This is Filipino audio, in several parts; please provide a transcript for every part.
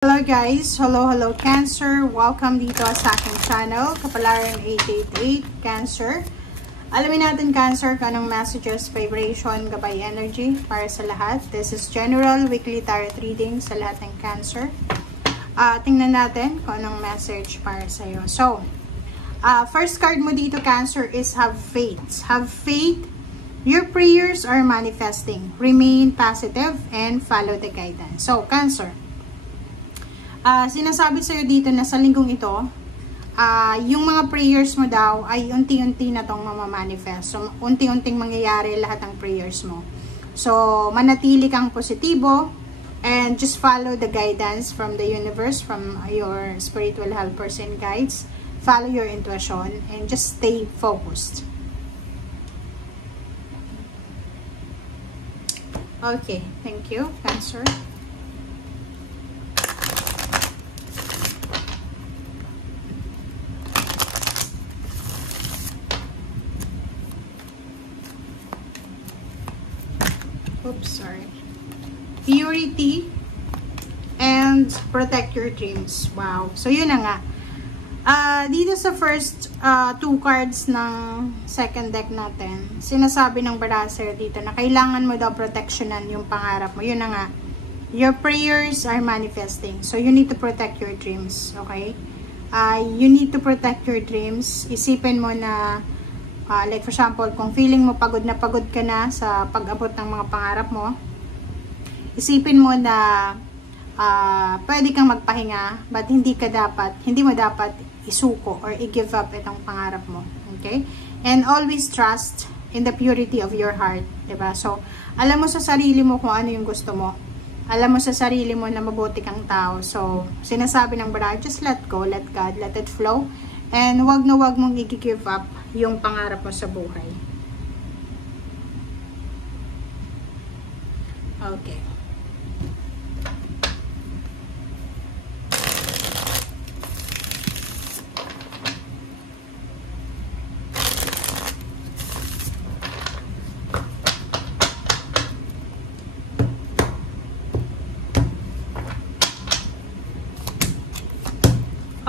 Hello guys! Hello Cancer! Welcome dito sa aking channel, Kapalaran 888 Cancer. Alamin natin Cancer kung anong messages, vibration, gabay energy para sa lahat. This is general weekly tarot reading sa lahat ng Cancer. Tingnan natin kung anong message para sa iyo. So, first card mo dito Cancer is have faith. Have faith. Your prayers are manifesting. Remain positive and follow the guidance. So, Cancer. Sinasabi sa'yo dito na sa linggong ito, yung mga prayers mo daw ay unti-unti na tong mamamanifest. So, unti-unting mangyayari lahat ng prayers mo. So, manatili kang positibo and just follow the guidance from the universe, from your spiritual helpers and guides. Follow your intuition and just stay focused. Okay, thank you, Cancer. Oops, sorry. Purity and protect your dreams. Wow. So, yun na nga. Dito sa first two cards ng second deck natin, sinasabi ng Baraser dito na kailangan mo daw protectionan yung pangarap mo. Yun na nga. Your prayers are manifesting. So, you need to protect your dreams. Okay? You need to protect your dreams. Isipin mo na like for example, kung feeling mo pagod na pagod ka na sa pag-abot ng mga pangarap mo, isipin mo na pwede kang magpahinga, but hindi mo dapat isuko or i-give up itong pangarap mo. Okay? And always trust in the purity of your heart. Diba? So, alam mo sa sarili mo kung ano yung gusto mo. Alam mo sa sarili mo na mabuti kang tao. So, sinasabi ng Bara, just let go, let God, let it flow. And wag na wag mong i-give up yung pangarap mo sa buhay. Okay.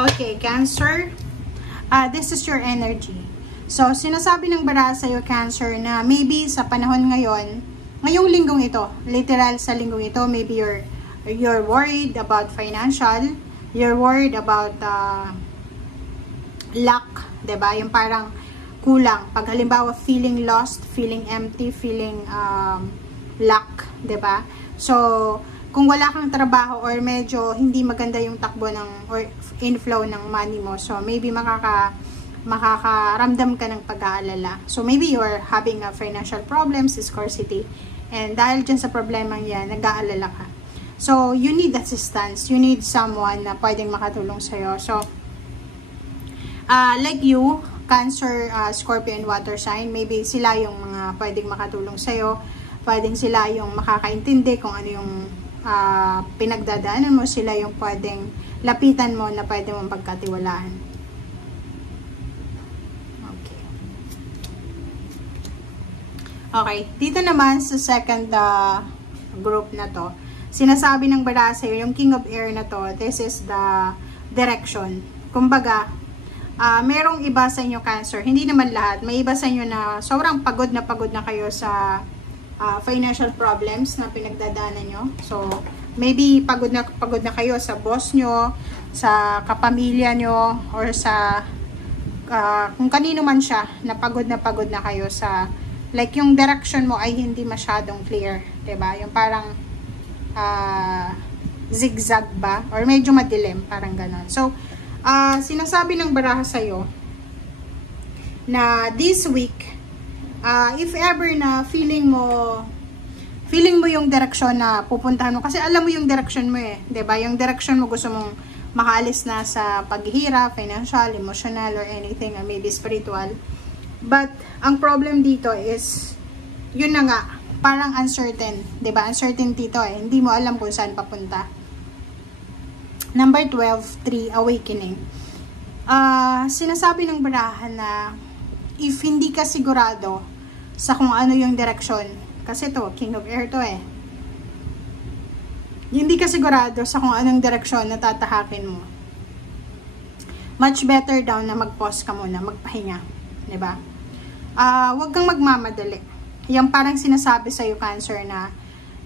Okay, Cancer. This is your energy. So, sinasabi ng Bara sa'yo, Cancer, na maybe sa panahon ngayon, ngayong linggong ito, literal sa linggong ito, maybe you're worried about financial, you're worried about luck, diba? Yung parang kulang. Pag halimbawa, feeling lost, feeling empty, feeling lack, diba? So, kung wala kang trabaho or medyo hindi maganda yung takbo ng or inflow ng money mo, so maybe makakaramdam ka ng pag-aalala. So maybe you're having a financial problems, scarcity, and dahil dyan sa problemang yan, nag-aalala ka. So you need assistance, you need someone na pwedeng makatulong sa'yo. So like you, Cancer, Scorpio, and water sign, maybe sila yung mga pwedeng makatulong sa'yo, pwedeng sila yung makakaintindi kung ano yung pinagdadaanan mo, sila yung pwedeng lapitan mo na pwede mong pagkatiwalaan. Okay. Okay, dito naman sa second group na to, sinasabi ng Bara sa'yo, yung King of Air na to, this is the direction. Kumbaga, merong iba sa inyo Cancer, hindi naman lahat, may iba sa inyo na sobrang pagod na kayo sa financial problems na pinagdadaanan nyo. So, maybe pagod na kayo sa boss nyo, sa kapamilya nyo, or sa kung kanino man siya, na pagod na kayo sa, like yung direction mo ay hindi masyadong clear. Diba? Yung parang zigzag ba? Or medyo madilim, parang ganon. So, sinasabi ng baraha sa'yo na this week, if ever na feeling mo yung direction na pupuntahan mo, kasi alam mo yung direction mo eh, 'di ba? Yung direction mo gusto mong makaalis na sa paghihirap, financial, emotional, or anything, or maybe spiritual. But ang problem dito is yun na nga, parang uncertain, 'di ba? Uncertainty to eh, hindi mo alam kung saan papunta. Number 12, 3, awakening. Sinasabi ng baraha na if hindi ka sigurado sa kung ano yung direction, kasi to, King of Air to eh, hindi ka sigurado sa kung anong direksyon na tatahakin mo, much better daw na mag-pause ka muna, magpahinga. Diba? Huwag kang magmamadali. Yung parang sinasabi sa'yo, Cancer, na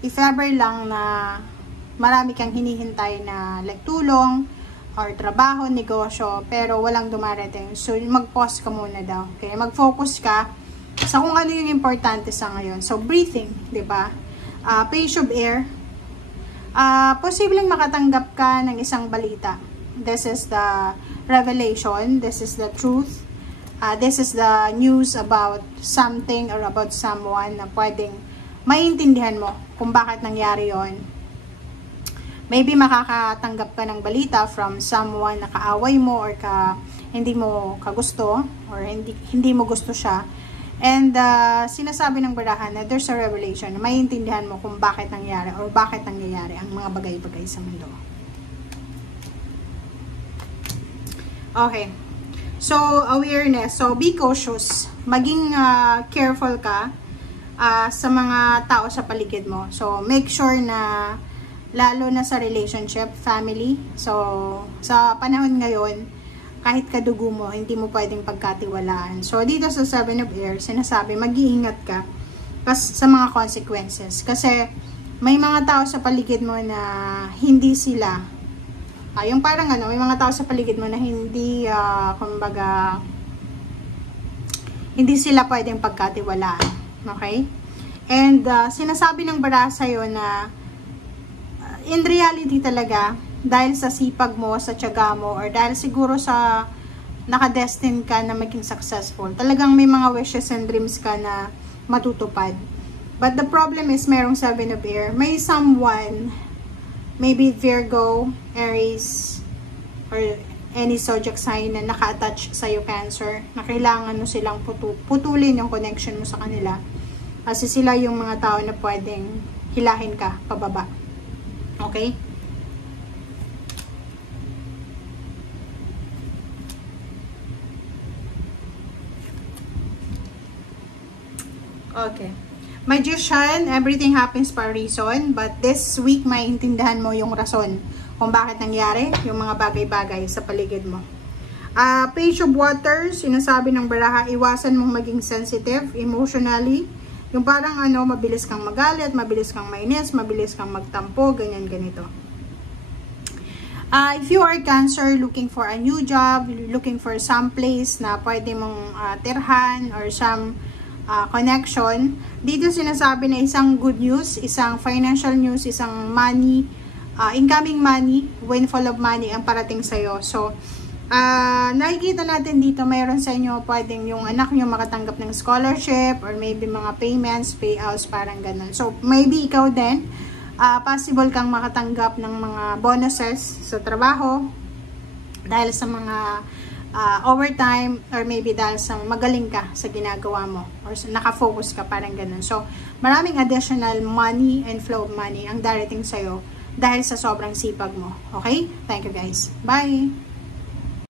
if ever lang na marami kang hinihintay na like tulong, or trabaho, negosyo, pero walang dumarating. So, mag-pause ka muna daw. Okay? Mag-focus ka sa kung ano yung importante sa ngayon. So, breathing, diba? Page of Air. Posibleng makatanggap ka ng isang balita. This is the revelation. This is the truth. This is the news about something or about someone na pwedeng maintindihan mo kung bakit nangyari yon. Maybe makakatanggap ka ng balita from someone na kaaway mo or hindi mo kagusto or hindi mo gusto siya. And sinasabi ng barahan na there's a revelation na maintindihan mo kung bakit nangyari or bakit nangyayari ang mga bagay-bagay sa mundo. Okay. So, awareness. So, be cautious. Maging careful ka sa mga tao sa paligid mo. So, make sure na lalo na sa relationship, family. So, sa panahon ngayon, kahit kadugo mo, hindi mo pwedeng pagkatiwalaan. So, dito sa Seven of Air, sinasabi, mag-iingat ka sa mga consequences. Kasi, may mga tao sa paligid mo na hindi sila, yung parang may mga tao sa paligid mo na hindi, kumbaga, hindi sila pwedeng pagkatiwalaan. Okay? And, sinasabi ng bara sa'yo na, in reality talaga, dahil sa sipag mo, sa tiyaga mo, or dahil siguro sa nakadestin ka na maging successful, talagang may mga wishes and dreams ka na matutupad. But the problem is, merong Seven of Air. May someone, maybe Virgo, Aries, or any zodiac sign na naka-attach sa'yo, Cancer, na kailangan mo silang putulin yung connection mo sa kanila. Kasi sila yung mga tao na pwedeng hilahin ka pababa. Okay? Okay. Magician, everything happens for a reason, but this week maintindihan mo yung rason kung bakit nangyari yung mga bagay-bagay sa paligid mo. Page of Water, sinasabi ng baraha, iwasan mong maging sensitive emotionally. Yung parang mabilis kang magalit, mabilis kang mainis, mabilis kang magtampo, ganyan ganito. If you are Cancer, looking for a new job, looking for some place na pwede mong tirhan or some connection, dito sinasabi na isang good news, isang financial news, isang money, incoming money, windfall of money ang parating sa'yo. So, nakikita natin dito, mayroon sa inyo pwedeng yung anak nyo makatanggap ng scholarship or maybe mga payments, payouts, parang ganun. So, maybe ikaw din, possible kang makatanggap ng mga bonuses sa trabaho dahil sa mga overtime or maybe dahil sa magaling ka sa ginagawa mo or nakafocus ka, parang ganun. So, maraming additional money and flow of money ang darating sa'yo dahil sa sobrang sipag mo. Okay? Thank you guys. Bye!